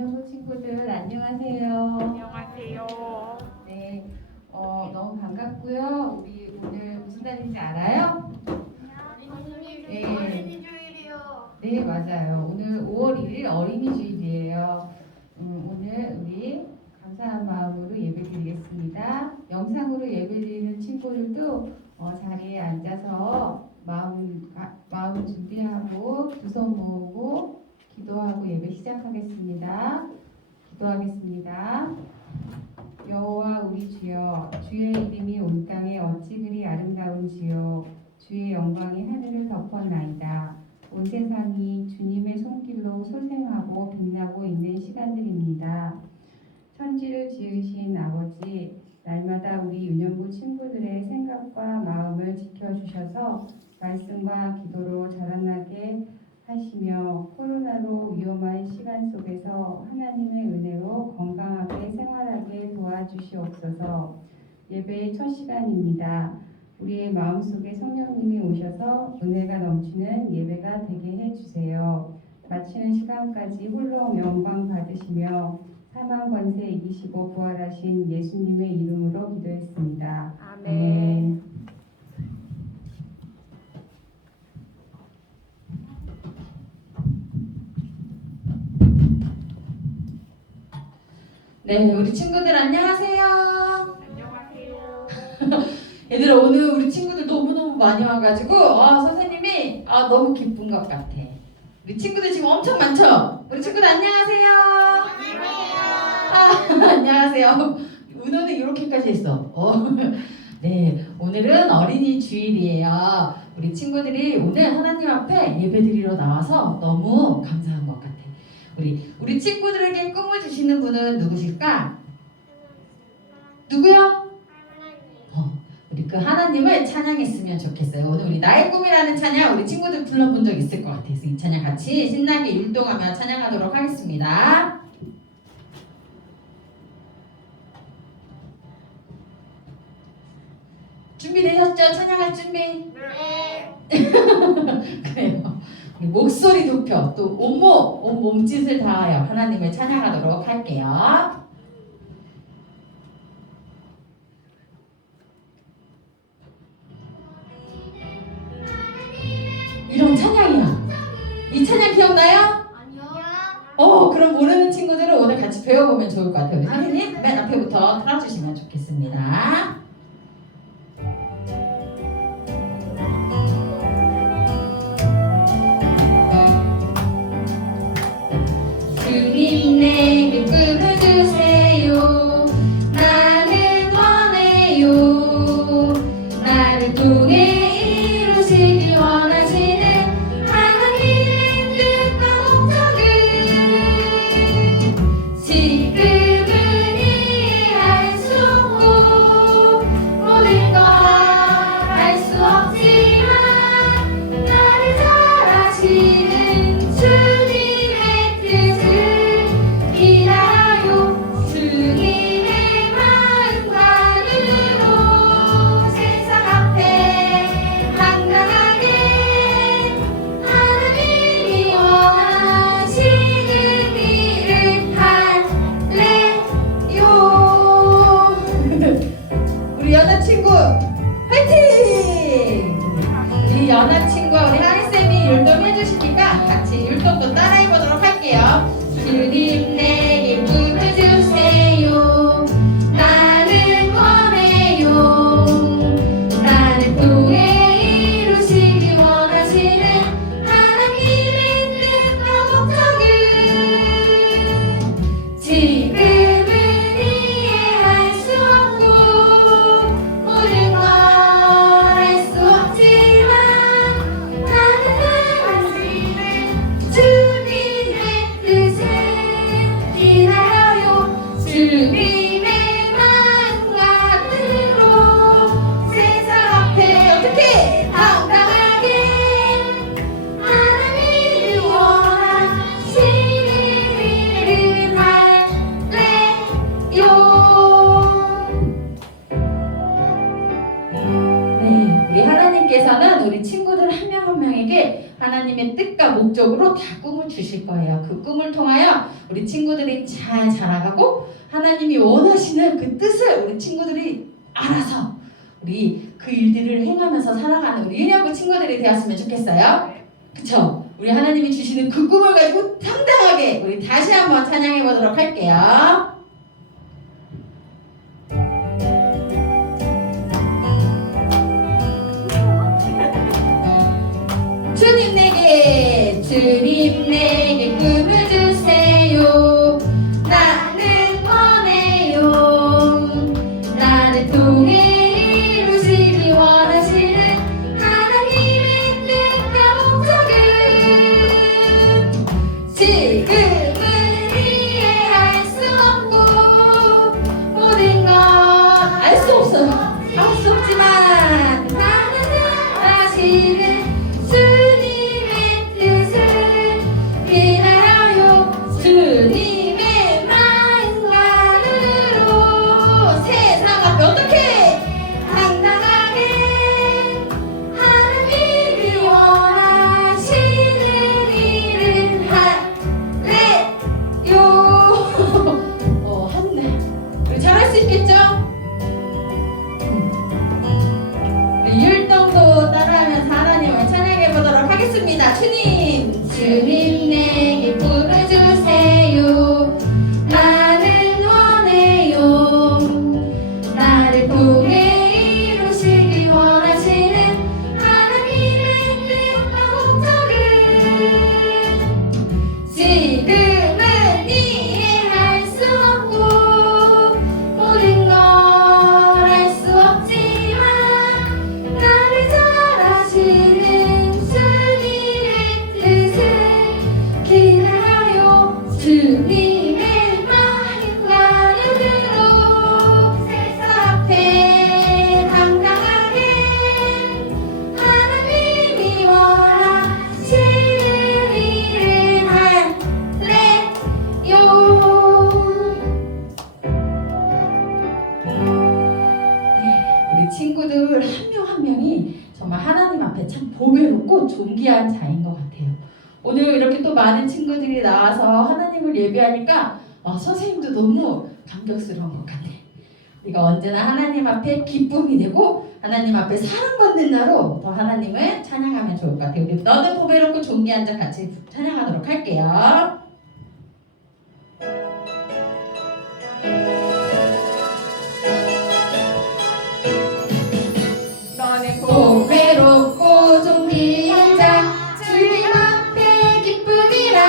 윤영구 친구들 안녕하세요. 안녕하세요. 네, 너무 반갑고요. 우리 오늘 무슨 날인지 알아요? 네. 어린이 주일이요. 네, 맞아요. 오늘 5월 1일 어린이 주일이에요. 오늘 우리 감사한 마음으로 예배드리겠습니다. 영상으로 예배드리는 친구들도 자리에 앉아서 마음 준비하고 두 손 모으고 기도하고 예배 시작하겠습니다. 기도하겠습니다. 여호와 우리 주여, 주의 이름이 온 땅에 어찌 그리 아름다운지요. 주의 영광이 하늘을 덮었나이다. 온 세상이 주님의 손길로 소생하고 빛나고 있는 시간들입니다. 천지를 지으신 아버지, 날마다 우리 윤영구 친구들의 생각과 마음을 지켜주셔서 말씀과 기도로 자라나게 하시며 코로나로 위험한 시간 속에서 하나님의 은혜로 건강하게 생활하게 도와주시옵소서. 예배의 첫 시간입니다. 우리의 마음속에 성령님이 오셔서 은혜가 넘치는 예배가 되게 해주세요. 마치는 시간까지 홀로 영광 받으시며 사망 권세 이기시고 부활하신 예수님의 이름으로 기도했습니다. 아멘. 네, 우리 친구들 안녕하세요. 안녕하세요. 얘들아, 오늘 우리 친구들 너무너무 많이 와가지고 선생님이 너무 기쁜 것 같아. 우리 친구들 지금 엄청 많죠? 우리 친구들 안녕하세요. 안녕하세요. 은호는 이렇게까지 했어. 네, 오늘은 어린이 주일이에요. 우리 친구들이 오늘 하나님 앞에 예배드리러 나와서 너무 감사한 것 같아. 우리 친구들에게 꿈을 주시는 분은 누구실까? 누구요? 우리 그 하나님을 찬양했으면 좋겠어요. 오늘 우리 나의 꿈이라는 찬양 우리 친구들 불러본 적 있을 것 같아서 이 찬양 같이 신나게 율동하며 찬양하도록 하겠습니다. 준비되셨죠? 찬양할 준비? 네. 그래요. 목소리 높여 또 온 몸짓을 다하여 하나님을 찬양하도록 할게요. 이런 찬양이야. 이 찬양 기억나요? 아니요. 그럼 모르는 친구들은 오늘 같이 배워보면 좋을 것 같아요. 우리 선생님 맨 앞에부터 틀어주시면 좋겠습니다. 주님 내게 꿈을 주세요. 나는 원해요. 나를 통해 이루시기 원하시는 하나님의 뜻과 목적을 지금은 이해할 수 없고 모든 걸 알 수 없지만 나를 잘 아시는 주님의 뜻을 이라요. 주님의 마음만으로 세상 앞에 당당하게 하나님이 원하시는 일을 할래요. 우리 여자친구 화이팅! 우리 여자친구와 우리 하리쌤이 율동해 주시니까 같이 율동도 따라해 보도록 할게요. 주님 내게 꿈을 주세요. 나는 원해요. 나를 통해 이루시기 원하시는 하나님의 뜻과 목적을 지금은 이해할 수 없고 모든 걸 알 수 없지만 나는 아시는 주님의 뜻을 이라요. 주님의 마음만으로 세상 앞에 어떻게 당당하게 하나님이 원하시는 일을 할래요. 네, 우리 하나님께서는 우리 친구들 한 명 한 명에게 하나님의 뜻과 목적 영적으로 다 꿈을 주실 거예요. 그 꿈을 통하여 우리 친구들이 잘 자라가고 하나님이 원하시는 그 뜻을 우리 친구들이 알아서 우리 그 일들을 행하면서 살아가는 우리 윤영구 친구들이 되었으면 좋겠어요. 그쵸? 우리 하나님이 주시는 그 꿈을 가지고 당당하게 우리 다시 한번 찬양해 보도록 할게요. 주님 내게 꿈을 주세요. 나는 원해요. 나를 통해 이루시기 원하시는 하나님의 뜻과 목적은 지금은 이해할 수 없고 모든 건 알 수 없어요. 알 수 없지만 나는 아시는 주님의 마음만으로 세상 앞에 어떻게 당당하게 하나님이 원하시는 일을 할래요. 한네 우리 잘할 수 있겠죠? 우리 율동도 따라하면서 하나님을 찬양해 보도록 하겠습니다. 주님 내게 꿈을 주세요. 나는 원해요. 나를 통해 이루시기 원하시는 하나님의 뜻과 목적은 지금은 이해할 수 없고 모든 걸 알 수 없지만 나를 잘 아시는 주님의 뜻을 기다려 주님의 마음만으로 세상 앞에 당당하게 하나님이 원하시는 일을 할래요. 우리 친구들 한 명 한 명이 정말 하나님 앞에 참 보배롭고 존귀한 자인 것 같아요. 오늘 이렇게 또 많은 친구들이 나와서 하나님을 예배하니까 선생님도 너무 감격스러운 것 같아. 우리가 언제나 하나님 앞에 기쁨이 되고 하나님 앞에 사랑받는 나로 더 하나님을 찬양하면 좋을 것 같아요. 우리 너는 보배롭고 존귀한 자 같이 찬양하도록 할게요. 너는 보배롭고 존귀한 자 주님 앞에 기쁨이라.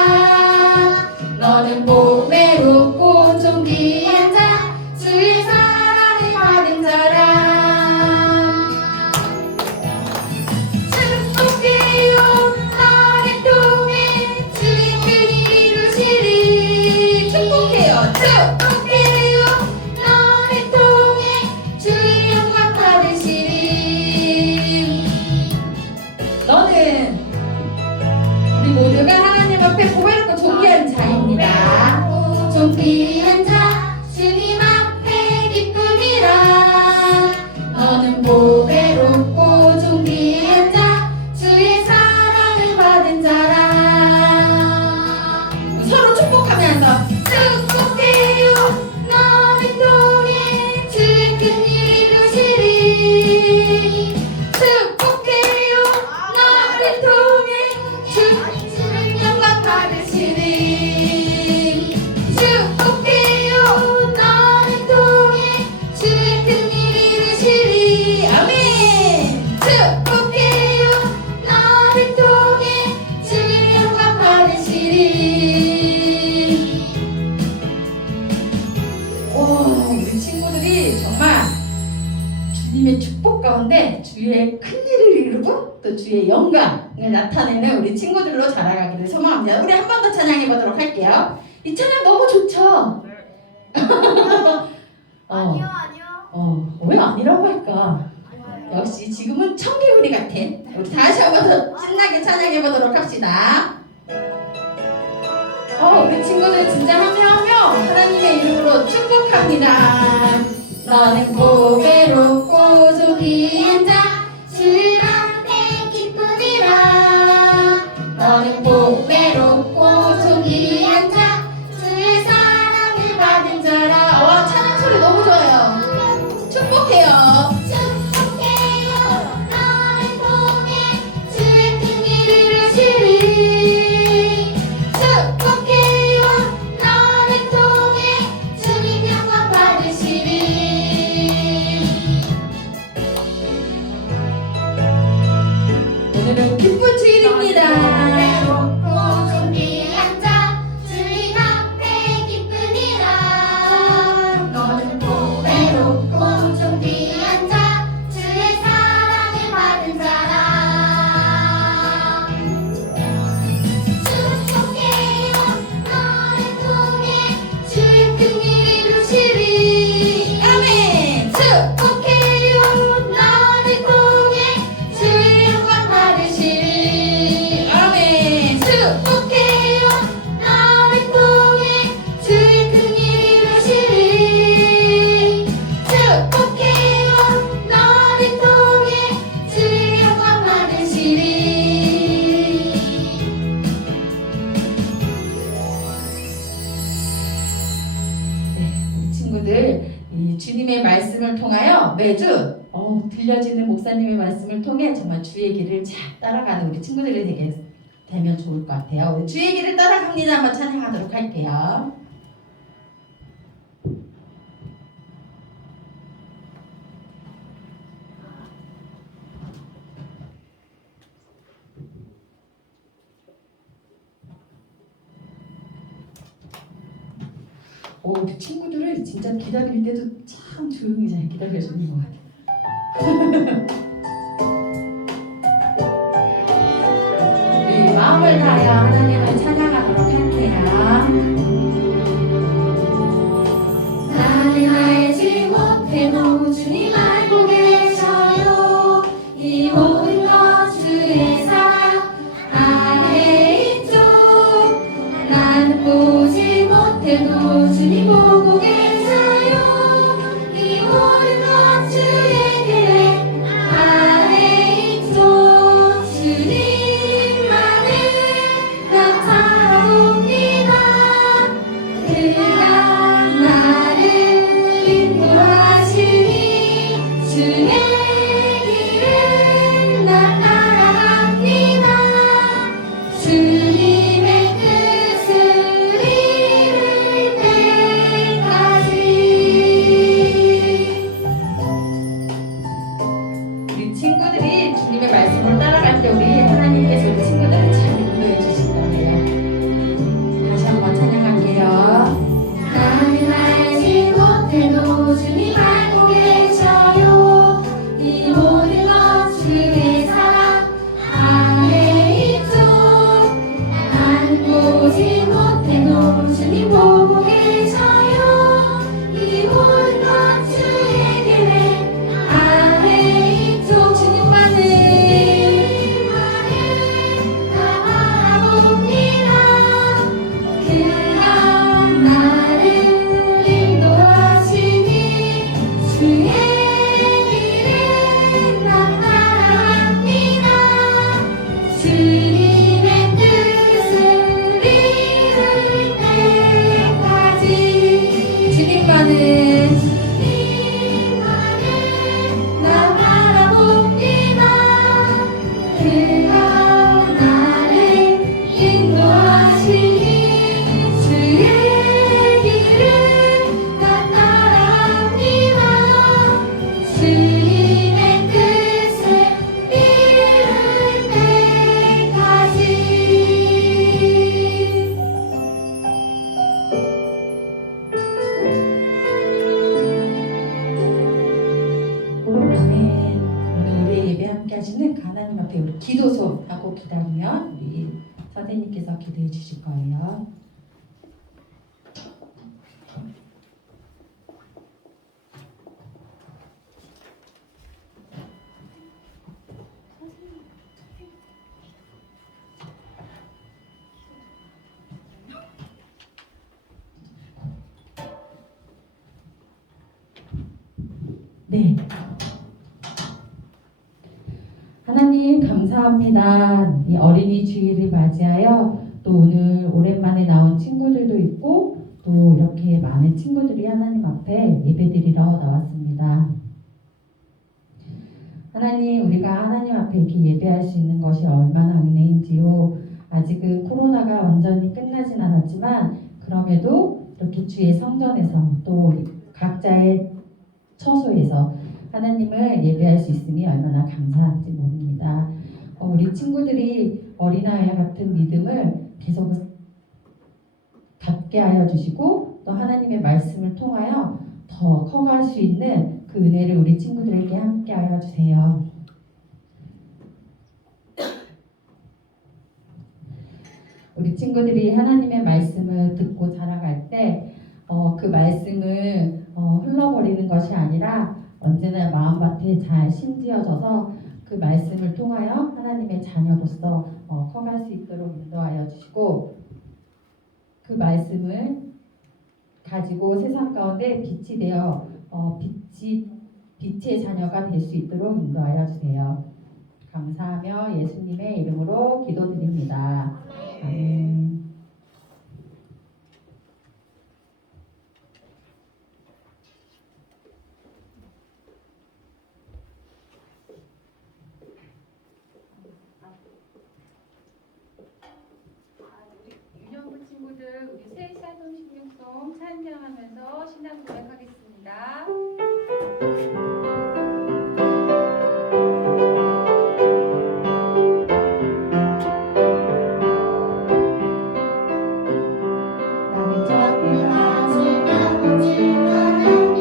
너는 보배롭고 존귀한 자 주의 사랑을 받은 자라. 축복해요 너를 통해 주의 큰 일 이루시리. 축복해요 축복해요 너를 통해 주의 영광 받으시리. 너는 우리 모두가 하나님 앞에 보배롭고 존귀한 자입니다. 존귀한 자 주님 앞에 기쁨이라. 너는 보배롭고 존귀한 자 주의 사랑을 받은 자라. 서로 축복하면서 축복해요 너를 통해 주의 큰 일 이루시리. 축복해요 너를 통해 주의 영광 받으시리. 축복해요 너를 통해 주의 큰 일 이루시리. 아멘. 축복해요 너를 통해 주의 영광 받으시리. 우리 친구들이 정말 주님의 축복 가운데 주의 큰 일을 이루고 또 주의 영광을 나타내는 우리 친구들로 자라가기를 소망합니다. 우리 한 번 더 찬양해 보도록 할게요. 이 찬양 너무 좋죠? 아니요. 왜 아니라고 할까? 역시 지금은 청개구리 같아. 우리 다시 한 번 더 신나게 찬양해 보도록 합시다. 우리 친구들 진짜 한 명 한 명 하나님의 이름으로 축복합니다. 너는 보배롭고 존귀한 자 주님 앞에 기쁨이라. 너는 보배롭고 친구들 이 주님의 말씀을 통하여 매주 들려지는 목사님의 말씀을 통해 정말 주의 길을 잘 따라가는 우리 친구들이 되면 좋을 것 같아요. 우리 주의 길을 따라갑니다. 한번 찬양하도록 할게요. 우리 친구들을 진짜 기다릴 때도 참 조용히 잘 기다려주는 것 같아요. 우리 마음을 다하여 하나님을 찬양하도록 할게요. 나는 알지 못해도 주님 알고 계셔요. 이 모든 것 주의 사랑 안에 있죠. 나는 보지 못해도 주님 보고 계셔요. 이 모든 것 주의 계획 안에 있죠. 주님만을 나타봅니다. 그가 나를 인도하시니 주의 길을 나타갑니다. 주님의 뜻을 이룰 때까지. 우리 친구들이 주님의 말씀을 따라갈 때 우리 하나님께서 우리 친구들을 잘 인도해 주실 거예요. 다시 한번 찬양할게요. 나는 알지 못해도 주님 알고 계셔요. 이 모든 것 주의 사랑 안에 있죠. 나는 보지 못해도 주님 보고 계셔요. 이 모든 것 주의 계획 안에 있죠. 주님만을 나 바라봅니다. 그가 나를 인도하시니 주의 길을 나타갑니다. 주님의 뜻을 이룰 때까지. 주님만을 나 바라봅니다. 그가 나를 인도하시니 주의 길을 나타갑니다. 주님의 뜻을 이룰 때까지. 아멘. 오늘 우리 예배 함께 하시는 하나님 앞에 우리 기도소 하고 기다리면 우리 선생님께서 기도해 주실 거예요. 네. 하나님 감사합니다. 이 어린이 주일을 맞이하여 또 오늘 오랜만에 나온 친구들도 있고 또 이렇게 많은 친구들이 하나님 앞에 예배드리러 나왔습니다. 하나님, 우리가 하나님 앞에 이렇게 예배할 수 있는 것이 얼마나 은혜인지요. 아직은 코로나가 완전히 끝나진 않았지만 그럼에도 이렇게 주의 성전에서 또 각자의 처소에서 하나님을 예배할 수 있음이 얼마나 감사한지 모릅니다. 우리 친구들이 어린아이 같은 믿음을 계속 갖게 하여 주시고 또 하나님의 말씀을 통하여 더 커갈 수 있는 그 은혜를 우리 친구들에게 함께 하여 주세요. 우리 친구들이 하나님의 말씀을 듣고 자라갈 때 그 말씀을 흘러버리는 것이 아니라 언제나 마음밭에 잘 심지어져서 그 말씀을 통하여 하나님의 자녀로서 커갈 수 있도록 인도하여 주시고 그 말씀을 가지고 세상 가운데 빛이 되어 빛의 자녀가 될 수 있도록 인도하여 주세요. 감사하며 예수님의 이름으로 기도드립니다. 아멘. 찬송 찬양하면서 신앙 고백하겠습니다. 나는 하시나 오직 하나님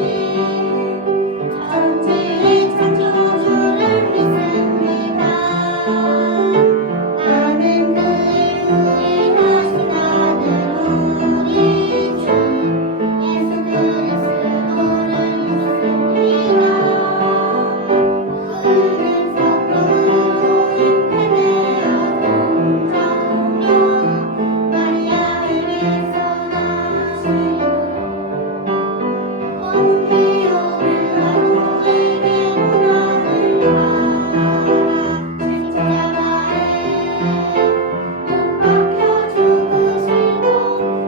천지의 창조주를 믿습니다. 나는 그의 의하시다는 우리 주 예수 그리스도를 믿습니다. 그는 성령으로 잉태되어 동정녀 마리아에게서 나시고 본디오를 나로에게 고난을 받아 십자가에 못 박혀 죽으시고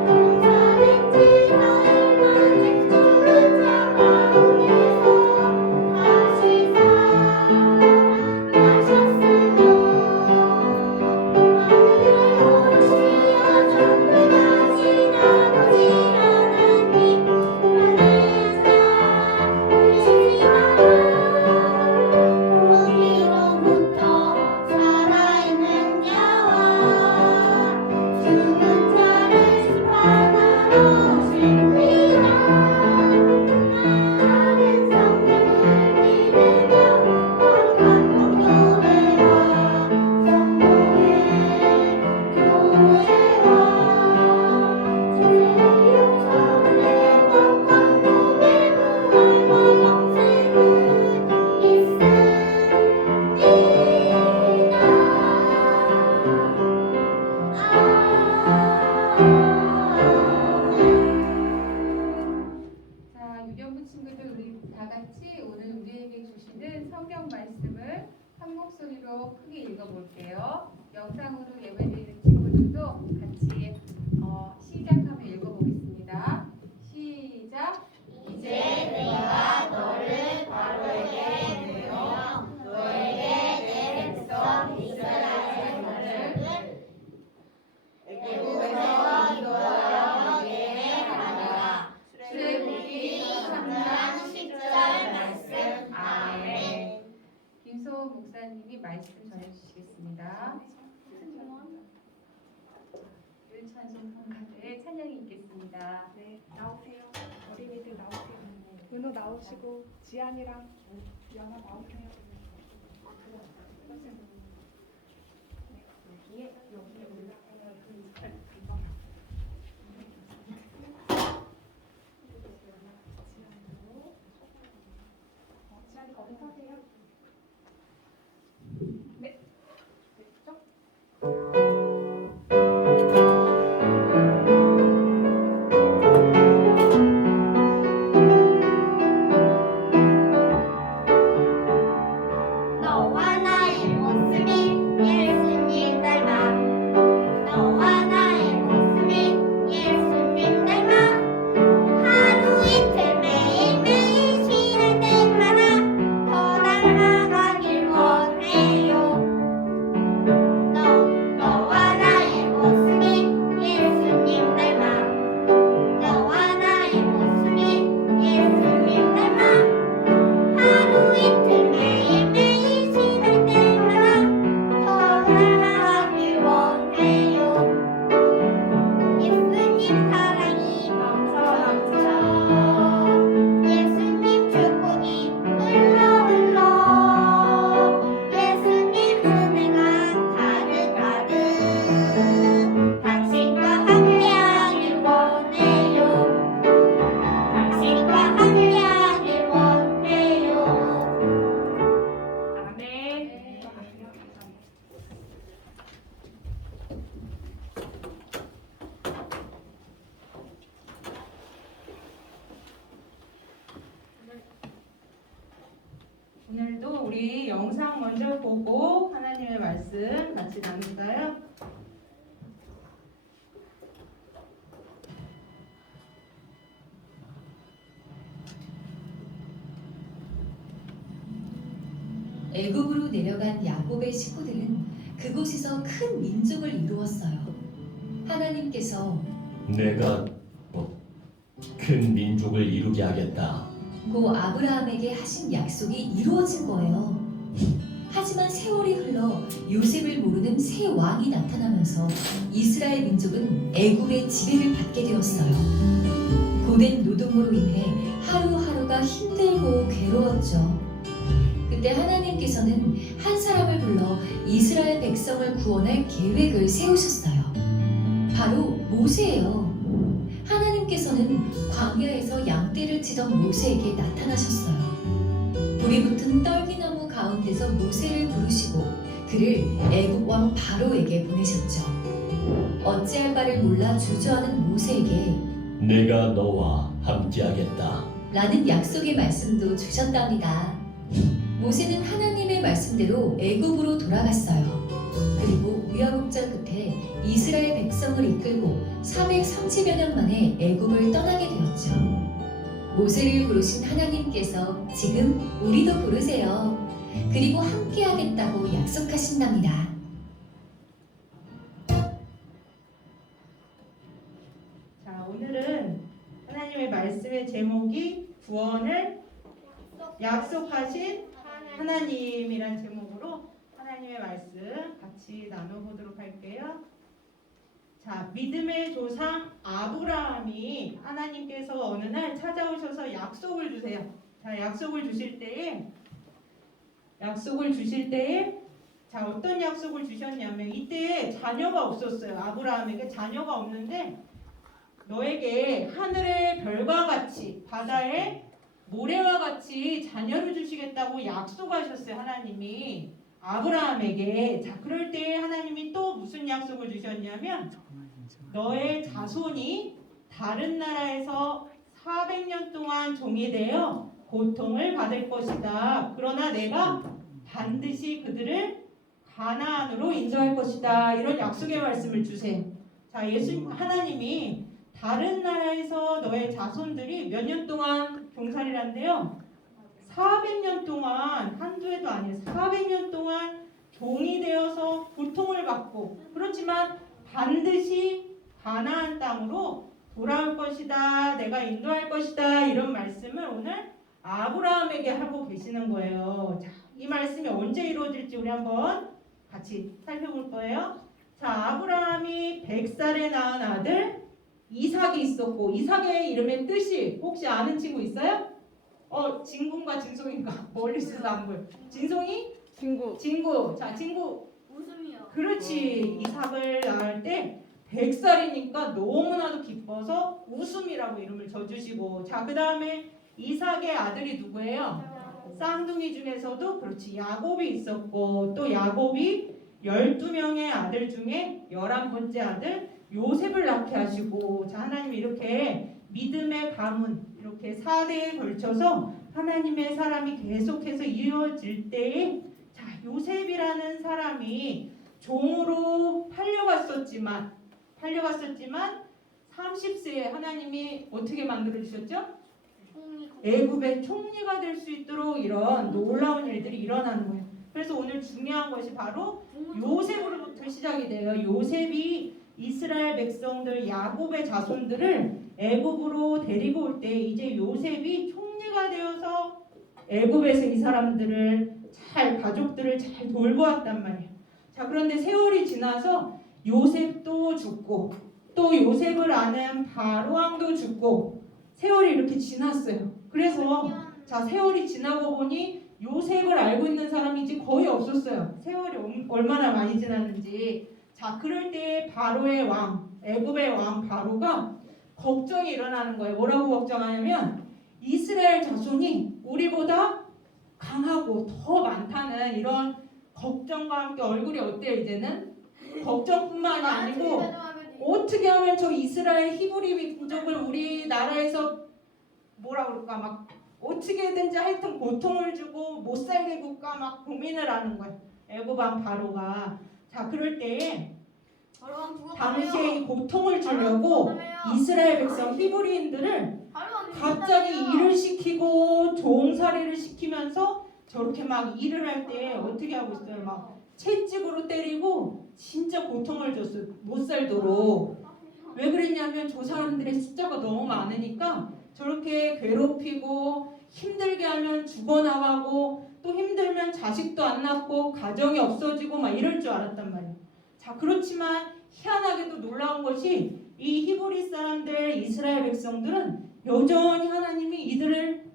용사된 지 나흘 만에 죽은 자 가운데서 다시 살아나셨으며 하늘에 오르시어 전능하신 아버지 하나님 거기로부터 살아있는 자와 죽은 자를 심판하러 오십니다. 나는 성령을 믿으며 거룩한 공교회와 성도의 교제와 죄의 용서를 법과 몸의 부활과 영생을 믿습니다. 자, 유년부 친구들 우리 다 같이 오늘 우리에게 주시는 성경 말씀을 한 목소리로 크게 읽어볼게요. 영상으로 예배드리는 친구들도 같이 시작하면 읽어보겠습니다. 시작. 이제 내가 너를 바로에게 내어 너에게 내 백성 이스라엘을 애굽에서 인도하여 너에게 하리라. 출애굽기 3장 10절 말씀. 아멘. 김소원 목사님이 말씀 전해주시겠습니다. 찬송 성가대 찬양이 있겠습니다. 네, 나오세요. 어린이들 나오세요. 은호 나오시고 지안이랑 연아 나오세요. 네, 여기에 올라가야 금방. 지안이 거기 서세요. 네, 됐죠? 너와 나의 모습이 예수님 닮아 너와 나의 모습이 예수님 닮아 하루 이틀 매일매일 지날 때마다 더 닮아가길 원해요. 너와 나의 모습이 예수님 닮아 너와 나의 모습이 예수님 닮아 하루 이틀 매일매일 지날 때마다 더 닮아가길 원해요. 예수님 사랑이 넘쳐 예수님 축복이 흘러 예수님 은혜가 가득가득 당신과 함께하길 원해요. 당신과 함께하길 원해요. 아멘. 오늘도 우리 영상 먼저 보고 하나님의 말씀 같이 나눌까요? 애굽으로 내려간 야곱의 식구들은 그곳에서 큰 민족을 이루었어요. 하나님께서 큰 민족을 이루게 하겠다. 고 아브라함에게 하신 약속이 이루어진 거예요. 하지만 세월이 흘러 요셉을 모르는 새 왕이 나타나면서 이스라엘 민족은 애굽의 지배를 받게 되었어요. 고된 노동으로 인해 하루하루가 힘들고 괴로웠죠. 그때 하나님께서는 한 사람을 불러 이스라엘 백성을 구원할 계획을 세우셨어요. 바로 모세예요. 하나님께서는 광야에서 양떼를 치던 모세에게 나타나셨어요. 불이 붙은 떨기나무 가운데서 모세를 부르시고 그를 애굽 왕 바로에게 보내셨죠. 어찌할 바를 몰라 주저하는 모세에게 내가 너와 함께하겠다. 라는 약속의 말씀도 주셨답니다. 모세는 하나님의 말씀대로 애굽으로 돌아갔어요. 그리고 우여곡절 끝에 이스라엘 백성을 이끌고 430여 년 만에 애굽을 떠나게 되었죠. 모세를 부르신 하나님께서 지금 우리도 부르세요. 그리고 함께 하겠다고 약속하신답니다. 자, 오늘은 하나님의 말씀의 제목이 구원을 약속하신 하나님이란 제목으로 하나님의 말씀 같이 나눠보도록 할게요. 자, 믿음의 조상 아브라함이 하나님께서 어느 날 찾아오셔서 약속을 주세요. 자, 약속을 주실 때에 자, 어떤 약속을 주셨냐면 이때 자녀가 없었어요. 아브라함에게 자녀가 없는데 너에게 하늘의 별과 같이 바다의 모래와 같이 자녀를 주시겠다고 약속하셨어요. 하나님이 아브라함에게. 자, 그럴 때 하나님이 또 무슨 약속을 주셨냐면 너의 자손이 다른 나라에서 400년 동안 종이 되어 고통을 받을 것이다. 그러나 내가 반드시 그들을 가나안으로 인도할 것이다. 이런 약속의 말씀을 주세요. 자, 하나님이 다른 나라에서 너의 자손들이 몇 년 동안 종살이를 한대요? 400년 동안, 한두 해도 아니에요. 400년 동안 종이 되어서 고통을 받고, 그렇지만 반드시 가나안 땅으로 돌아올 것이다. 내가 인도할 것이다. 이런 말씀을 오늘 아브라함에게 하고 계시는 거예요. 자, 이 말씀이 언제 이루어질지 우리 한번 같이 살펴볼 거예요. 자, 아브라함이 100살에 낳은 아들 이삭이 있었고, 이삭의 이름의 뜻이 혹시 아는 친구 있어요? 진궁과 진송인가? 멀리서 안 보여. 진송이? 진구. 자, 진구. 웃음이요. 그렇지. 이삭을 낳을 때 100살이니까 너무나도 기뻐서 웃음이라고 이름을 져주시고, 자, 그 다음에 이삭의 아들이 누구예요? 쌍둥이 중에서도 그렇지, 야곱이 있었고, 또 야곱이 12명의 아들 중에 11번째 아들 요셉을 낳게 하시고, 자, 하나님이 이렇게 믿음의 가문 이렇게 4대에 걸쳐서 하나님의 사람이 계속해서 이어질 때에, 자, 요셉이라는 사람이 종으로 팔려갔었지만 30세에 하나님이 어떻게 만들어 주셨죠? 애굽의 총리가 될 수 있도록 이런 놀라운 일들이 일어나는 거예요. 그래서 오늘 중요한 것이 바로 요셉으로부터 시작이 돼요. 요셉이 이스라엘 백성들 야곱의 자손들을 애굽으로 데리고 올 때 이제 요셉이 총리가 되어서 애굽에서 이 사람들을 가족들을 잘 돌보았단 말이에요. 자, 그런데 세월이 지나서 요셉도 죽고 또 요셉을 아는 바로 왕도 죽고 세월이 이렇게 지났어요. 그래서 자, 세월이 지나고 보니 요셉을 알고 있는 사람이 이제 거의 없었어요. 세월이 얼마나 많이 지났는지. 자, 그럴 때 바로의 왕, 애굽의 왕 바로가 걱정이 일어나는 거예요. 뭐라고 걱정하냐면 이스라엘 자손이 우리보다 강하고 더 많다는 이런 걱정과 함께 얼굴이 어때요? 이제는 걱정뿐만이 아니고 어떻게 하면 저 이스라엘 히브리 민족을 우리나라에서 뭐라 그럴까 막 어떻게든지 하여튼 고통을 주고 못 살게 굴까 막 고민을 하는 거예요. 애굽 왕 바로가. 자, 그럴 때에 당시에 이 고통을 주려고 이스라엘 백성 히브리인들을 갑자기 일을 시키고 종살이를 시키면서 저렇게 막 일을 할 때 어떻게 하고 있어요? 막 채찍으로 때리고 진짜 고통을 줬어요. 못 살도록. 왜 그랬냐면 저 사람들의 숫자가 너무 많으니까 저렇게 괴롭히고 힘들게 하면 죽어나가고 또 힘들면 자식도 안 낳고 가정이 없어지고 막 이럴 줄 알았단 말이에요. 자, 그렇지만 희한하게도 놀라운 것이 이 히브리 사람들, 이스라엘 백성들은 여전히 하나님이 이들을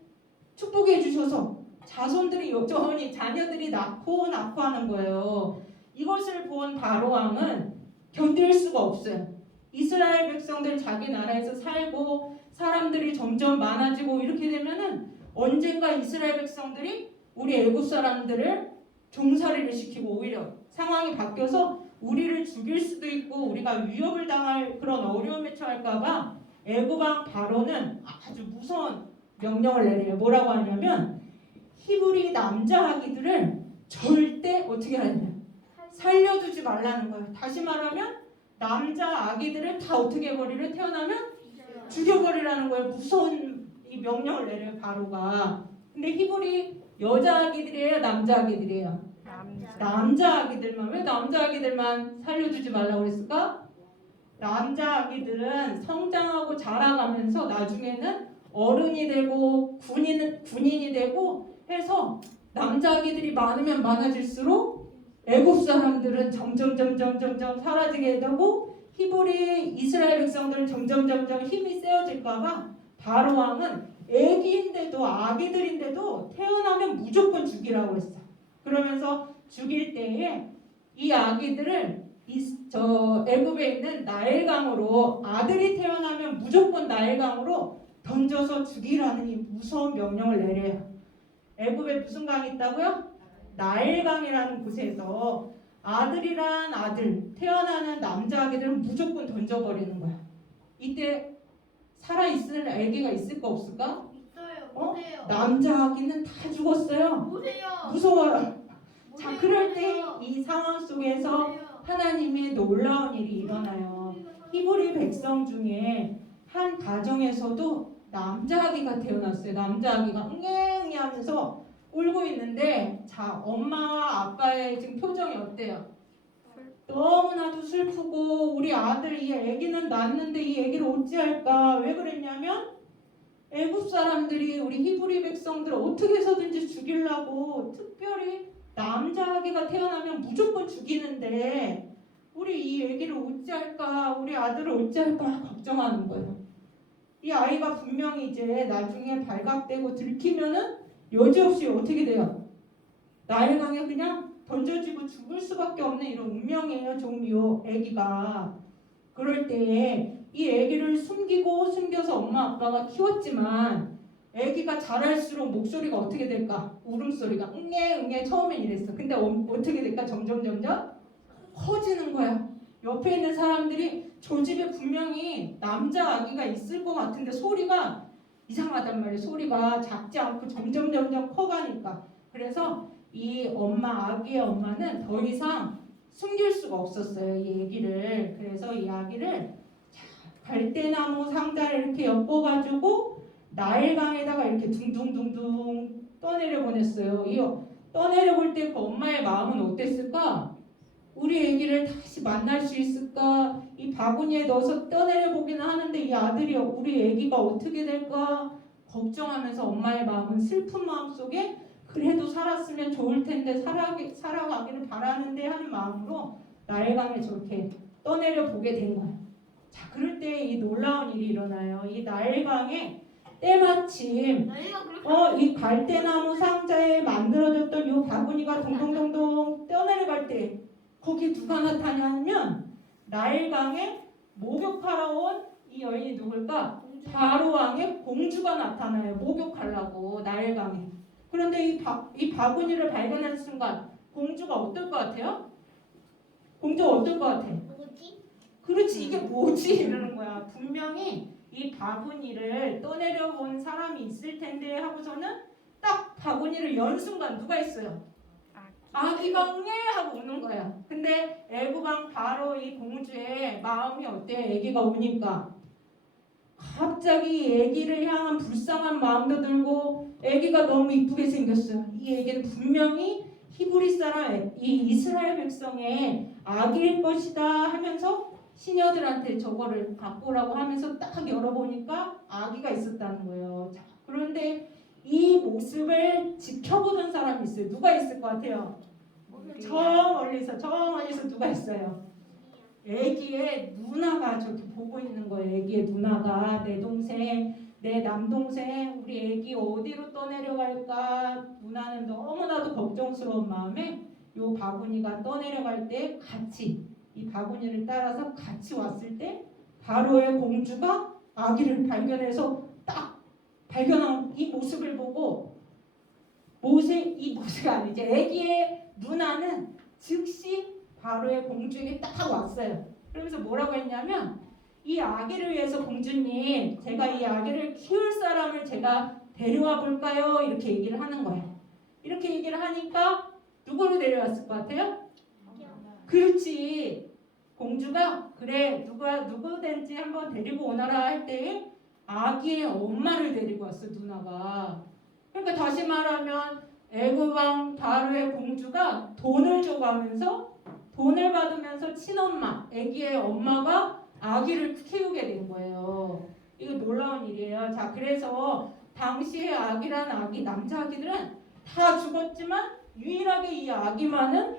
축복해 주셔서 자손들이 여전히 자녀들이 낳고 하는 거예요. 이것을 본 바로 왕은 견딜 수가 없어요. 이스라엘 백성들 자기 나라에서 살고 사람들이 점점 많아지고 이렇게 되면은 언젠가 이스라엘 백성들이 우리 애굽 사람들을 종살이를 시키고 오히려 상황이 바뀌어서 우리를 죽일 수도 있고 우리가 위협을 당할 그런 어려움에 처할까봐 애굽 왕 바로는 아주 무서운 명령을 내려요. 뭐라고 하냐면 히브리 남자 아기들을 절대 어떻게 하냐 살려두지 말라는 거예요. 다시 말하면 남자 아기들을 다 어떻게 해버리래? 태어나면 죽여버리라는 거예요. 무서운 이 명령을 내려요 바로가. 근데 히브리 여자 아기들이에요? 남자 아기들이에요? 남자 아기들만. 왜 남자 아기들만 살려주지 말라고 그랬을까? 남자 아기들은 성장하고 자라가면서 나중에는 어른이 되고 군인이 되고 해서 남자 아기들이 많으면 많아질수록 애굽 사람들은 점점 사라지게 되고 히브리 이스라엘 백성들은 점점 힘이 세어질까봐 바로 왕은 애기인데도 아기들인데도 태어나면 무조건 죽이라고 했어. 그러면서 죽일 때에 이 아기들을 애굽에 있는 나일강으로 아들이 태어나면 무조건 나일강으로 던져서 죽이라는 이 무서운 명령을 내려요. 애굽에 무슨 강이 있다고요? 나일강이라는 곳에서 아들이란 아들, 태어나는 남자 아기들은 무조건 던져버리는 거야. 이때 살아있을 아기가 있을까 없을까? 있어요. 어? 보세요. 남자 아기는 다 죽었어요. 보세요. 무서워요. 자, 보세요. 그럴 때 보세요. 이 상황 속에서 보세요. 하나님의 놀라운 일이 일어나요. 히브리 백성 중에 한 가정에서도 남자 아기가 태어났어요. 남자 아기가 응애응애 하면서 울고 있는데 자, 엄마와 아빠의 지금 표정이 어때요? 너무나도 슬프고 우리 아들 이 아기는 낳았는데 이 아기를 어찌할까? 왜 그랬냐면 애굽 사람들이 우리 히브리 백성들을 어떻게 해서든지 죽이려고 특별히 남자 아기가 태어나면 무조건 죽이는데 우리 이 아기를 어찌할까? 우리 아들을 어찌할까? 걱정하는 거예요. 이 아이가 분명히 이제 나중에 발각되고 들키면은 여지없이 어떻게 돼요? 나일강에 그냥 던져지고 죽을 수밖에 없는 이런 운명이에요. 좀 이 아기가. 그럴 때에 이 아기를 숨겨서 엄마 아빠가 키웠지만 아기가 자랄수록 목소리가 어떻게 될까? 울음소리가 응애 처음엔 이랬어. 근데 어떻게 될까? 점점 커지는 거야. 옆에 있는 사람들이 저 집에 분명히 남자 아기가 있을 것 같은데 소리가 이상하단 말이에요. 소리가 작지 않고 점점 커가니까. 그래서 이 아기의 엄마는 더 이상 숨길 수가 없었어요. 이 아기를. 그래서 이 아기를 갈대나무 상자를 이렇게 엮어가지고 나일강에다가 이렇게 둥둥둥둥 떠내려 보냈어요. 이 떠내려 볼 때 그 엄마의 마음은 어땠을까? 우리 아기를 다시 만날 수 있을까? 이 바구니에 넣어서 떠내려 보기는 하는데 이 아들이 우리 아기가 어떻게 될까? 걱정하면서 엄마의 마음은 슬픈 마음 속에 그래도 살았으면 좋을 텐데 살아가기를 바라는데 하는 마음으로 나일강에 저렇게 떠내려 보게 된 거예요. 자, 그럴 때 이 놀라운 일이 일어나요. 이 나일강에 때마침 나이가 그렇게 이 갈대나무 상자에 만들어졌던 이 바구니가 동동동동 떠내려갈 때 거기 누가 나타나냐면 나일강에 목욕하러 온 이 여인이 누굴까? 바로 왕의 공주가 나타나요. 목욕하려고 나일강에. 그런데 이 바구니를 발견하는 순간 공주가 어떨 것 같아요? 공주가 어떨 것 같아? 뭐지? 그렇지, 이게 뭐지? 이러는 거야. 분명히 이 바구니를 떠내려 본 사람이 있을 텐데 하고서는 딱 바구니를 연 순간 누가 있어요? 아기가 응애 하고 우는 거야. 근데 애굽 왕 바로 이 공주의 마음이 어때? 아기가 우니까 갑자기 아기를 향한 불쌍한 마음도 들고 아기가 너무 이쁘게 생겼어요. 이 아기는 분명히 히브리 사람, 이 이스라엘 백성의 아기일 것이다 하면서 시녀들한테 저거를 갖고 오라고 하면서 딱 열어보니까 아기가 있었다는 거예요. 자, 그런데 이 모습을 지켜보던 사람이 있어요. 누가 있을 것 같아요? 저 멀리서 누가 있어요? 애기의 누나가 저기 보고 있는 거예요. 애기의 누나가 내 동생, 내 남동생, 우리 애기 어디로 떠내려갈까? 누나는 너무나도 걱정스러운 마음에 요 바구니가 떠내려갈 때 같이 이 바구니를 따라서 같이 왔을 때 바로의 공주가 아기를 발견해서 딱 발견한 이 모습을 보고 이 모세가 아니지 애기의 누나는 즉시 바로의 공주에게 딱 왔어요. 그러면서 뭐라고 했냐면 이 아기를 위해서 공주님 제가 이 아기를 키울 사람을 제가 데려와 볼까요? 이렇게 얘기를 하는 거예요. 이렇게 얘기를 하니까 누구를 데려왔을 것 같아요? 그렇지. 공주가 그래 누구든지 한번 데리고 오너라 할 때 아기의 엄마를 데리고 왔어 누나가. 그러니까 다시 말하면 애굽 왕 바로의 공주가 돈을 줘가면서 돈을 받으면서 친엄마 아기의 엄마가 아기를 키우게 된 거예요. 이거 놀라운 일이에요. 자 그래서 당시의 아기란 아기 남자 아기들은 다 죽었지만 유일하게 이 아기만은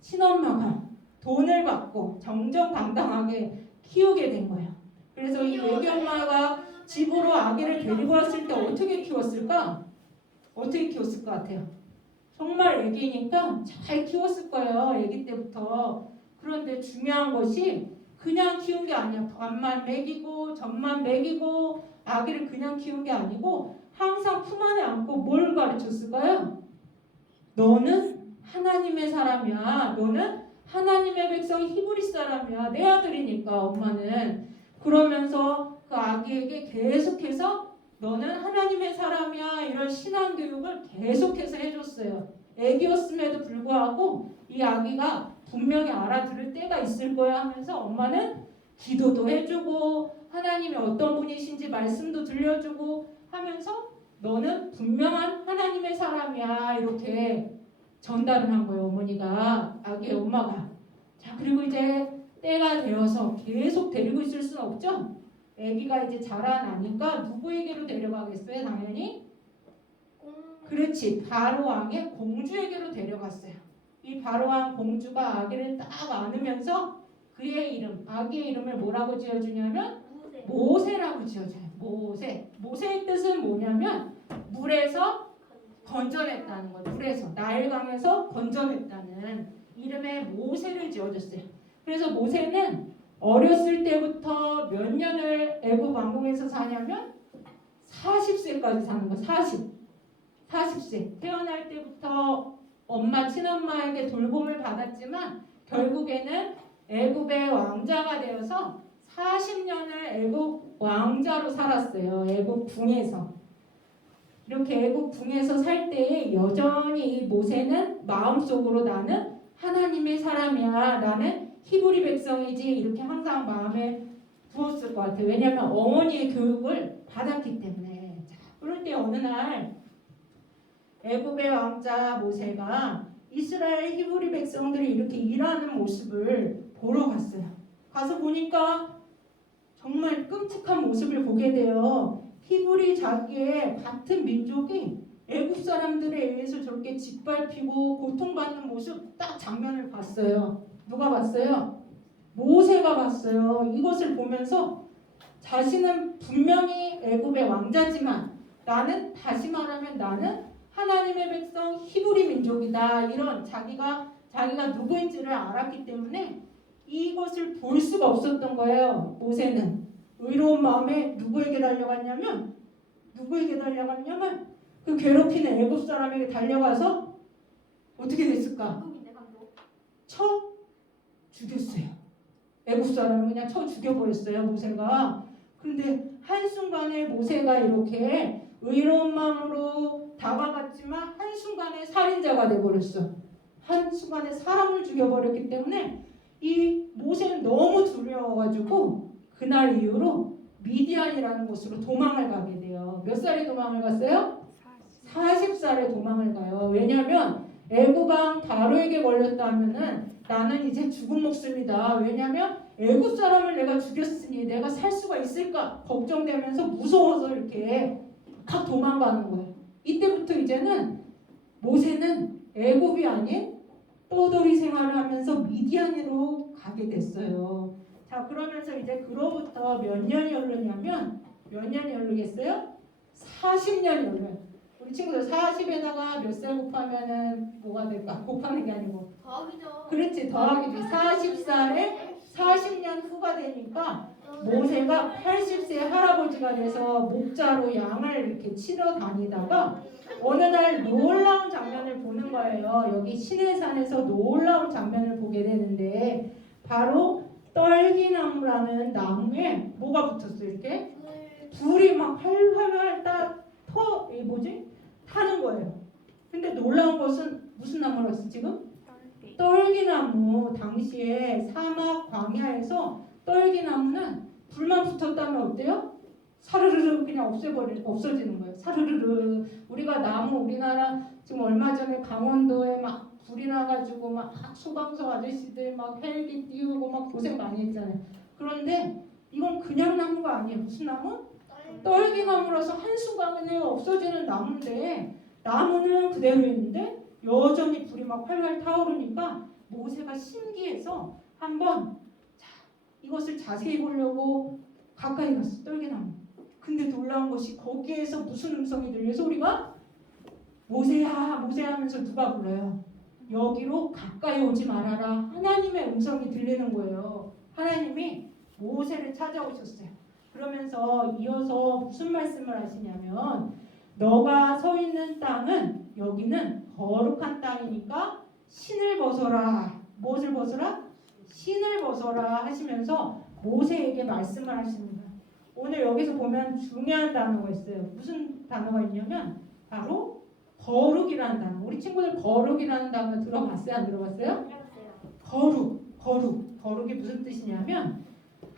친엄마가 돈을 받고 정정당당하게 키우게 된 거예요. 그래서 이 애기 엄마가 집으로 아기를 데리고 왔을 때 어떻게 키웠을까? 어떻게 키웠을 것 같아요? 정말 애기니까 잘 키웠을 거예요. 애기 때부터. 그런데 중요한 것이 그냥 키운 게 아니야. 밥만 먹이고 젖만 먹이고 아기를 그냥 키운 게 아니고 항상 품 안에 안고 뭘 가르쳤을까요? 너는 하나님의 사람이야. 너는 하나님의 백성 히브리 사람이야. 내 아들이니까 엄마는. 그러면서 그 아기에게 계속해서 너는 하나님의 사람이야. 이런 신앙교육을 계속해서 해줬어요. 애기였음에도 불구하고 이 아기가 분명히 알아들을 때가 있을 거야 하면서 엄마는 기도도 해주고 하나님이 어떤 분이신지 말씀도 들려주고 하면서 너는 분명한 하나님의 사람이야. 이렇게 전달을 한 거예요. 어머니가 아기의 엄마가. 자 그리고 이제 때가 되어서 계속 데리고 있을 수는 없죠. 아기가 이제 자라나니까 누구에게로 데려가겠어요? 당연히 그렇지 바로 왕의 공주에게로 데려갔어요. 이 바로 왕 공주가 아기를 딱 안으면서 그의 이름 아기의 이름을 뭐라고 지어주냐면 모세라고 지어줘요. 모세의 뜻은 뭐냐면 물에서 건져냈다는 거예요. 물에서 나일강에서 건져냈다는 이름의 모세를 지어줬어요. 그래서 모세는 어렸을 때부터 몇 년을 애굽 왕궁에서 사냐면 40세까지 사는 거예요. 40세 태어날 때부터 엄마 친엄마에게 돌봄을 받았지만 결국에는 애굽의 왕자가 되어서 40년을 애굽 왕자로 살았어요. 애굽 궁에서. 이렇게 애굽 궁에서 살 때에 여전히 이 모세는 마음속으로 나는 하나님의 사람이야. 나는 히브리 백성이지. 이렇게 항상 마음에 두었을 것 같아요. 왜냐하면 어머니의 교육을 받았기 때문에. 자, 그럴 때 어느 날 애굽의 왕자 모세가 이스라엘 히브리 백성들이 이렇게 일하는 모습을 보러 갔어요. 가서 보니까 정말 끔찍한 모습을 보게 돼요. 히브리 자기의 같은 민족이 애굽 사람들에 의해서 저렇게 짓밟히고 고통받는 모습 딱 장면을 봤어요. 누가 봤어요? 모세가 봤어요. 이것을 보면서 자신은 분명히 애굽의 왕자지만 나는 다시 말하면 나는 하나님의 백성 히브리 민족이다. 이런 자기가 누구인지를 알았기 때문에 이것을 볼 수가 없었던 거예요. 모세는 의로운 마음에 누구에게 달려갔냐면 그 괴롭히는 애굽 사람에게 달려가서 어떻게 됐을까? 쳐 죽였어요. 애굽 사람을 그냥 쳐 죽여버렸어요. 모세가. 그런데 한순간에 모세가 이렇게 의로운 마음으로 다가갔지만 한순간에 살인자가 돼버렸어. 한순간에 사람을 죽여버렸기 때문에 이 모세는 너무 두려워가지고 그날 이후로 미디안이라는 곳으로 도망을 가게 돼요. 몇 살에 도망을 갔어요? 40살에 도망을 가요. 왜냐하면 애굽 왕 바로에게 걸렸다 하면은 나는 이제 죽은 목숨이다. 왜냐하면 애굽 사람을 내가 죽였으니 내가 살 수가 있을까 걱정되면서 무서워서 이렇게 막 도망가는 거예요. 이때부터 이제는 모세는 애굽이 아닌 떠돌이 생활을 하면서 미디안으로 가게 됐어요. 자, 그러면서 이제 그로부터 몇 년이 흐르냐면 몇 년이 흐르겠어요? 40년이 흘러요. 우리 친구들 40에다가 몇 살 곱하면은 뭐가 될까? 곱하는 게 아니고 더하기죠. 그렇지, 더하기지. 40살에 40년 후가 되니까 모세가 80세 할아버지가 돼서 목자로 양을 이렇게 치러 다니다가 어느 날 놀라운 장면을 보는 거예요. 여기 시내산에서 놀라운 장면을 보게 되는데 바로 떨기나무라는 나무에 뭐가 붙었어요? 이렇게 불이 막 활활 타는 거예요. 근데 놀라운 것은 무슨 나무라서 지금? 떨기나무. 당시에 사막 광야에서 떨기나무는 불만 붙었다면 어때요? 사르르르 그냥 없어지는 거예요. 사르르르. 우리가 나무 우리나라 지금 얼마 전에 강원도에 막 불이 나가지고 막 소방서 아저씨들 막 헬기 띄우고 막 고생 많이 했잖아요. 그런데 이건 그냥 나무가 아니에요. 무슨 나무? 떨기나무라서 한순간에 없어지는 나무인데 나무는 그대로 있는데 여전히 불이 막 활활 타오르니까 모세가 신기해서 한번 이것을 자세히 보려고 가까이 갔어. 떨기나무. 근데 놀라운 것이 거기에서 무슨 음성이 들려요? 소리가 모세야 모세야 하면서 누가 불러요? 여기로 가까이 오지 말아라. 하나님의 음성이 들리는 거예요. 하나님이 모세를 찾아오셨어요. 그러면서 이어서 무슨 말씀을 하시냐면 너가 서 있는 땅은 여기는 거룩한 땅이니까 신을 벗어라. 무엇을 벗어라? 신을 벗어라 하시면서 모세에게 말씀을 하시는 거예요. 오늘 여기서 보면 중요한 단어가 있어요. 무슨 단어가 있냐면 바로 거룩이라는 단어. 우리 친구들 거룩이라는 단어 들어봤어요? 안 들어봤어요? 거룩이 무슨 뜻이냐면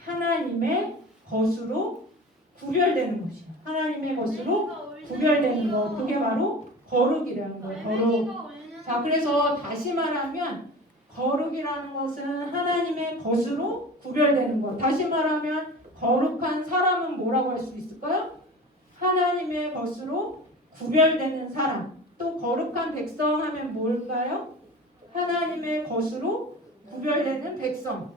하나님의 것으로 구별되는 것이에요. 하나님의 것으로 구별되는 것. 그게 바로 거룩이라는 거예요. 거룩. 자, 그래서 다시 말하면 거룩이라는 것은 하나님의 것으로 구별되는 것. 다시 말하면 거룩한 사람은 뭐라고 할 수 있을까요? 하나님의 것으로 구별되는 사람. 또 거룩한 백성 하면 뭘까요? 하나님의 것으로 구별되는 백성.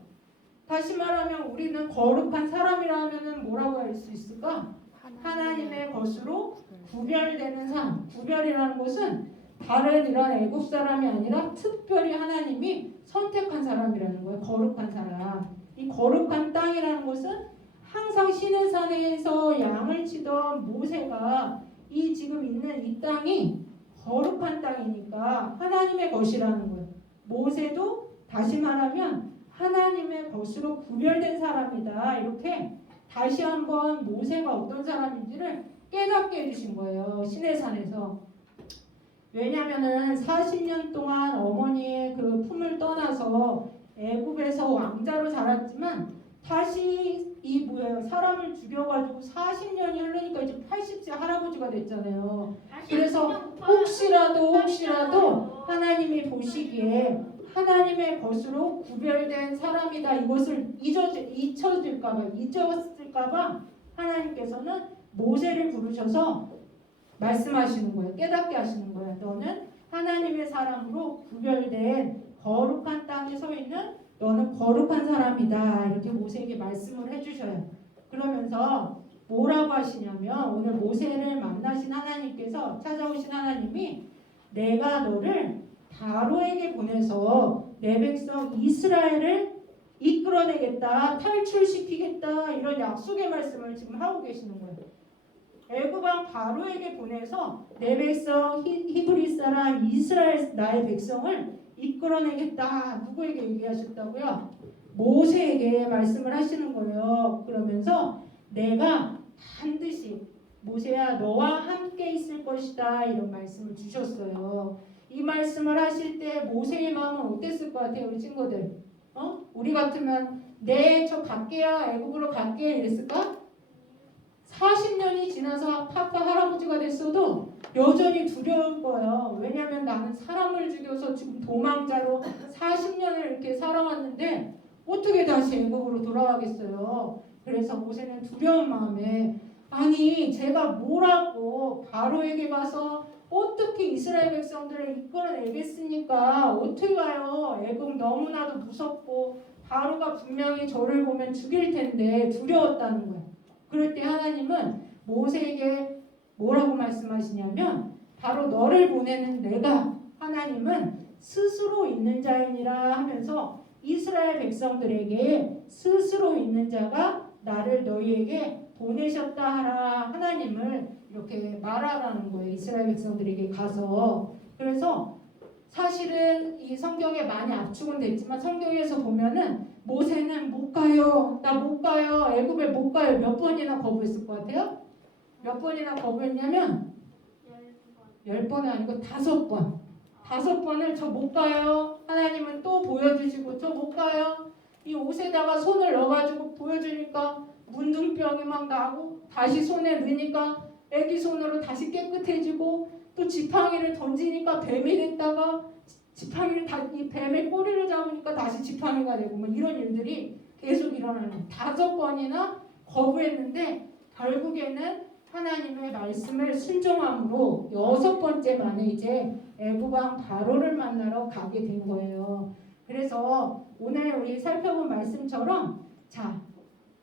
다시 말하면 우리는 거룩한 사람이라 하면 뭐라고 할 수 있을까? 하나님의 것으로 구별되는 사람. 구별이라는 것은 다른 이런 애국 사람이 아니라 특별히 하나님이 선택한 사람이라는 거예요. 거룩한 사람. 이 거룩한 땅이라는 것은 항상 시내산에서 양을 치던 모세가 이 지금 있는 이 땅이 거룩한 땅이니까 하나님의 것이라는 거예요. 모세도 다시 말하면 하나님의 것으로 구별된 사람이다. 이렇게 다시 한번 모세가 어떤 사람인지를 깨닫게 해주신 거예요. 시내산에서. 왜냐하면 40년 동안 어머니의 그 품을 떠나서 애굽에서 왕자로 자랐지만 다시 사람을 죽여가지고 40년이 흐르니까 이제 80세 할아버지가 됐잖아요. 그래서 혹시라도 하나님이 보시기에 하나님의 것으로 구별된 사람이다. 이것을 잊었을까봐 하나님께서는 모세를 부르셔서 말씀하시는 거예요. 깨닫게 하시는 거예요. 너는 하나님의 사람으로 구별된 거룩한 땅에 서 있는 너는 거룩한 사람이다. 이렇게 모세에게 말씀을 해주셔요. 그러면서 뭐라고 하시냐면 오늘 모세를 만나신 하나님께서 찾아오신 하나님이 내가 너를 바로에게 보내서 내 백성 이스라엘을 이끌어내겠다. 탈출시키겠다. 이런 약속의 말씀을 지금 하고 계시는 거예요. 애굽 왕 바로에게 보내서 내 백성 히브리 사람 이스라엘 나의 백성을 이끌어내겠다. 누구에게 얘기하셨다고요? 모세에게 말씀을 하시는 거예요. 그러면서 내가 반드시 모세야 너와 함께 있을 것이다. 이런 말씀을 주셨어요. 이 말씀을 하실 때 모세의 마음은 어땠을 것 같아요? 우리 친구들. 우리 같으면 네 저 갈게요. 애굽으로 갈게 이랬을까? 40년이 지나서 파파 할아버지가 됐어도 여전히 두려울 거예요. 왜냐하면 나는 사람을 죽여서 지금 도망자로 40년을 이렇게 살아왔는데 어떻게 다시 애굽으로 돌아가겠어요? 그래서 모세는 두려운 마음에 아니 제가 뭐라고 바로에게 가서 어떻게 이스라엘 백성들을 이끌어내겠습니까? 어떻게 가요? 애굽 너무나도 무섭고 바로가 분명히 저를 보면 죽일 텐데 두려웠다는 거예요. 그럴 때 하나님은 모세에게 뭐라고 말씀하시냐면 바로 너를 보내는 내가 하나님은 스스로 있는 자이니라 하면서 이스라엘 백성들에게 스스로 있는 자가 나를 너희에게 보내셨다 하라 하나님을 이렇게 말하라는 거예요. 이스라엘 백성들에게 가서. 그래서 사실은 이 성경에 많이 압축은 됐지만 성경에서 보면은 모세는 못 가요. 나 못 가요. 애굽에 못 가요. 몇 번이나 거부했을 것 같아요? 몇 번이나 거부했냐면 10번은 아니고 5번. 5번을 저 못 가요. 하나님은 또 보여주시고 저 못 가요. 이 옷에다가 손을 넣어가지고 보여주니까 문둥병이 막 나고 다시 손에 넣으니까 애기 손으로 다시 깨끗해지고 또 지팡이를 던지니까 뱀이 됐다가 지팡이를 이 뱀의 꼬리를 잡으니까 다시 지팡이가 되고 뭐 이런 일들이 계속 일어나는 5번이나 거부했는데 결국에는 하나님의 말씀을 순종함으로 6번째 만에 이제 애굽 왕 바로를 만나러 가게 된 거예요. 그래서 오늘 우리 살펴본 말씀처럼 자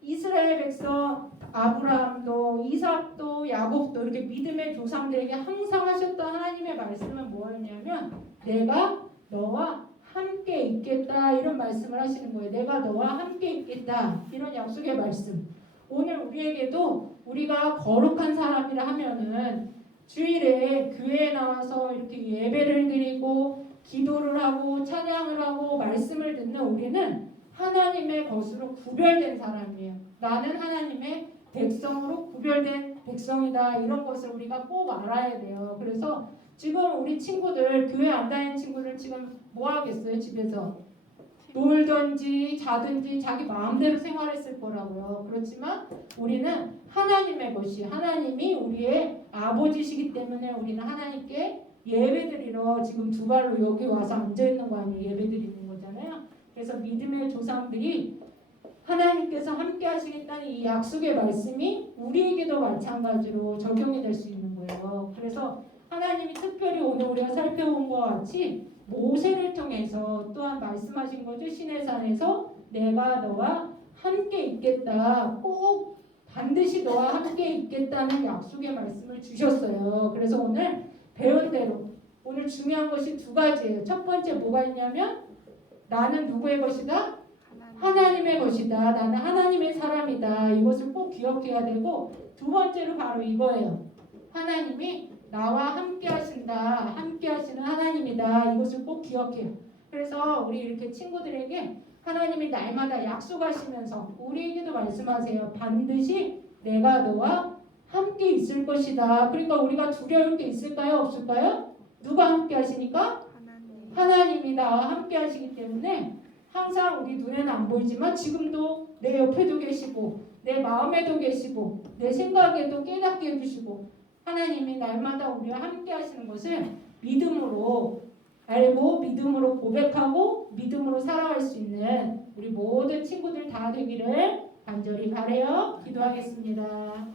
이스라엘 백성 아브라함도 이삭도 야곱도 이렇게 믿음의 조상들에게 항상 하셨던 하나님의 말씀은 뭐였냐면 내가 너와 함께 있겠다 이런 말씀을 하시는 거예요. 내가 너와 함께 있겠다 이런 약속의 말씀. 오늘 우리에게도 우리가 거룩한 사람이라 하면은 주일에 교회에 나와서 이렇게 예배를 드리고 기도를 하고 찬양을 하고 말씀을 듣는 우리는 하나님의 것으로 구별된 사람이에요. 나는 하나님의 백성으로 구별된 백성이다. 이런 것을 우리가 꼭 알아야 돼요. 그래서 지금 우리 친구들 교회 안 다니는 친구들 지금 뭐 하겠어요? 집에서 놀든지 자든지 자기 마음대로 생활했을 거라고요. 그렇지만 우리는 하나님의 것이 하나님이 우리의 아버지시기 때문에 우리는 하나님께 예배드리러 지금 두 발로 여기 와서 앉아있는 거 아니에요. 예배드리는 거잖아요. 그래서 믿음의 조상들이 하나님께서 함께 하시겠다는 이 약속의 말씀이 우리에게도 마찬가지로 적용이 될 수 있는 거예요. 그래서 하나님이 특별히 오늘 우리가 살펴본 것과 같이 모세를 통해서 또한 말씀하신 거죠. 시내산에서 내가 너와 함께 있겠다. 꼭 반드시 너와 함께 있겠다는 약속의 말씀을 주셨어요. 그래서 오늘 배운 대로 오늘 중요한 것이 2가지예요. 첫 번째 뭐가 있냐면 나는 누구의 것이다? 하나님의 것이다. 나는 하나님의 사람이다. 이것을 꼭 기억해야 되고 두 번째로 바로 이거예요. 하나님이 나와 함께 하신다. 함께 하시는 하나님이다. 이것을 꼭 기억해요. 그래서 우리 이렇게 친구들에게 하나님이 날마다 약속하시면서 우리에게도 말씀하세요. 반드시 내가 너와 함께 있을 것이다. 그러니까 우리가 두려울 게 있을까요? 없을까요? 누가 함께 하시니까? 하나님이 나와 함께 하시기 때문에 항상 우리 눈에는 안 보이지만 지금도 내 옆에도 계시고 내 마음에도 계시고 내 생각에도 깨닫게 해주시고 하나님이 날마다 우리와 함께 하시는 것을 믿음으로 알고 믿음으로 고백하고 믿음으로 살아갈 수 있는 우리 모든 친구들 다 되기를 간절히 바라요. 기도하겠습니다.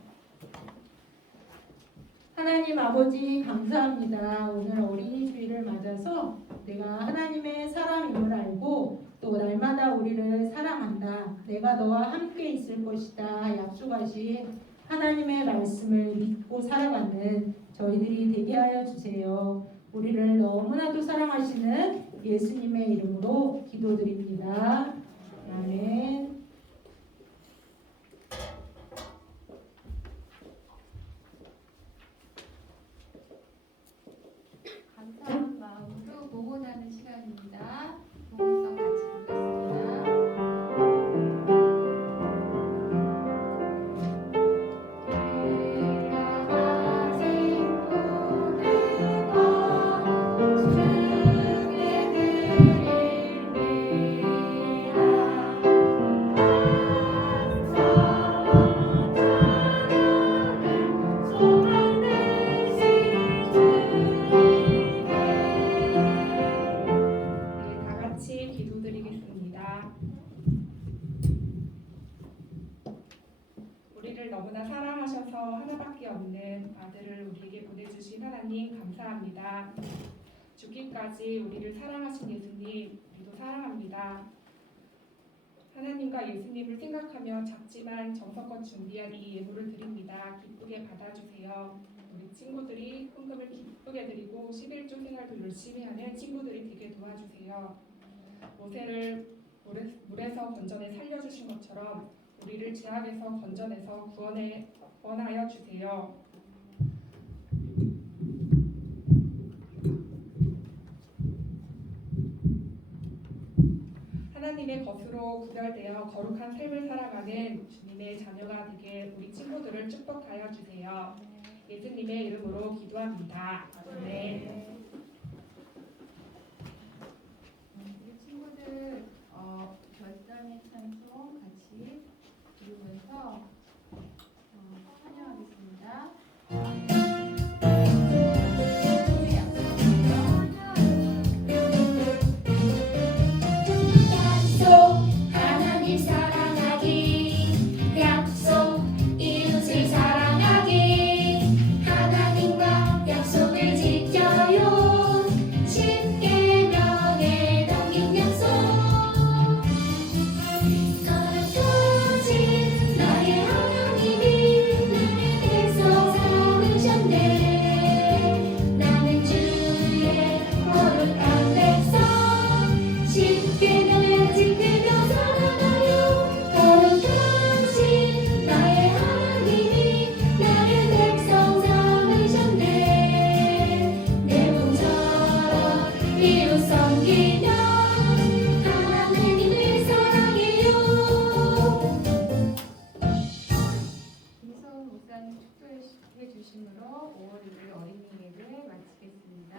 하나님 아버지 감사합니다. 오늘 어린이 주일을 맞아서 내가 하나님의 사람임을 알고 또 날마다 우리를 사랑한다. 내가 너와 함께 있을 것이다. 약속하신 하나님의 말씀을 믿고 살아가는 저희들이 되게 하여 주세요. 우리를 너무나도 사랑하시는 예수님의 이름으로 기도드립니다. 아멘. 감사한 마음으로 봉헌하는 시간입니다. 봉헌성 같이 부르겠습니다. 주께 드릴 미안 없는 아들을 우리에게 보내주신 하나님 감사합니다. 죽기까지 우리를 사랑하신 예수님, 우리도 사랑합니다. 하나님과 예수님을 생각하며 작지만 정성껏 준비한 이 예물을 드립니다. 기쁘게 받아주세요. 우리 친구들이 헌금을 기쁘게 드리고 11조 생활도 열심히 하는 친구들이 되게 도와주세요. 모세를 물에서 건져내 살려주신 것처럼 우리를 죄악에서 건져내서 구원하여 주세요. 하나님의 것으로 구별되어 거룩한 삶을 살아가는 주님의 자녀가 되게 우리 친구들을 축복하여 주세요. 예수님의 이름으로 기도합니다. 아멘. 우리 친구들 결단의 찬송 같이 부르면서 찬양하겠습니다. 약속 하나님 사랑하기 약속 이웃을 사랑하기 하나님과 약속을 지켜요 십계명에 담긴 약속 거룩하신 나의 하나님이 나를 백성 삼으셨네 나는 주의 거룩한 백성 십계명을 지키며 살아가요 거룩하신 나의 하나님이 나를 백성 삼으셨네 내 몸처럼 이웃 섬기며 하나님을 사랑해요 김서훈 목사님 축도해 주심으로 5월 1일 어린이 예배 마치겠습니다.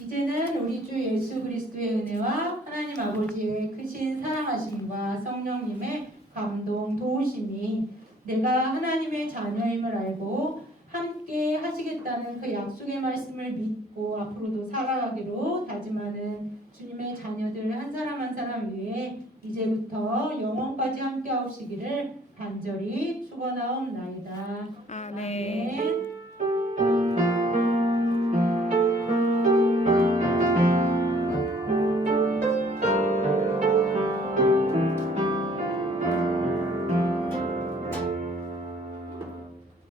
이제는 우리 주 예수 그리스도의 은혜와 하나님 아버지의 크신 사랑하심과 성령님의 감동 도우심이 내가 하나님의 자녀임을 알고 함께 하시겠다는 그 약속의 말씀을 믿고 앞으로도 살아가기로 다짐하는 주님의 자녀들 한 사람 한 사람 위에 이제부터 영원까지 함께 하시기를 간절히 축원하옵나이다. 아멘.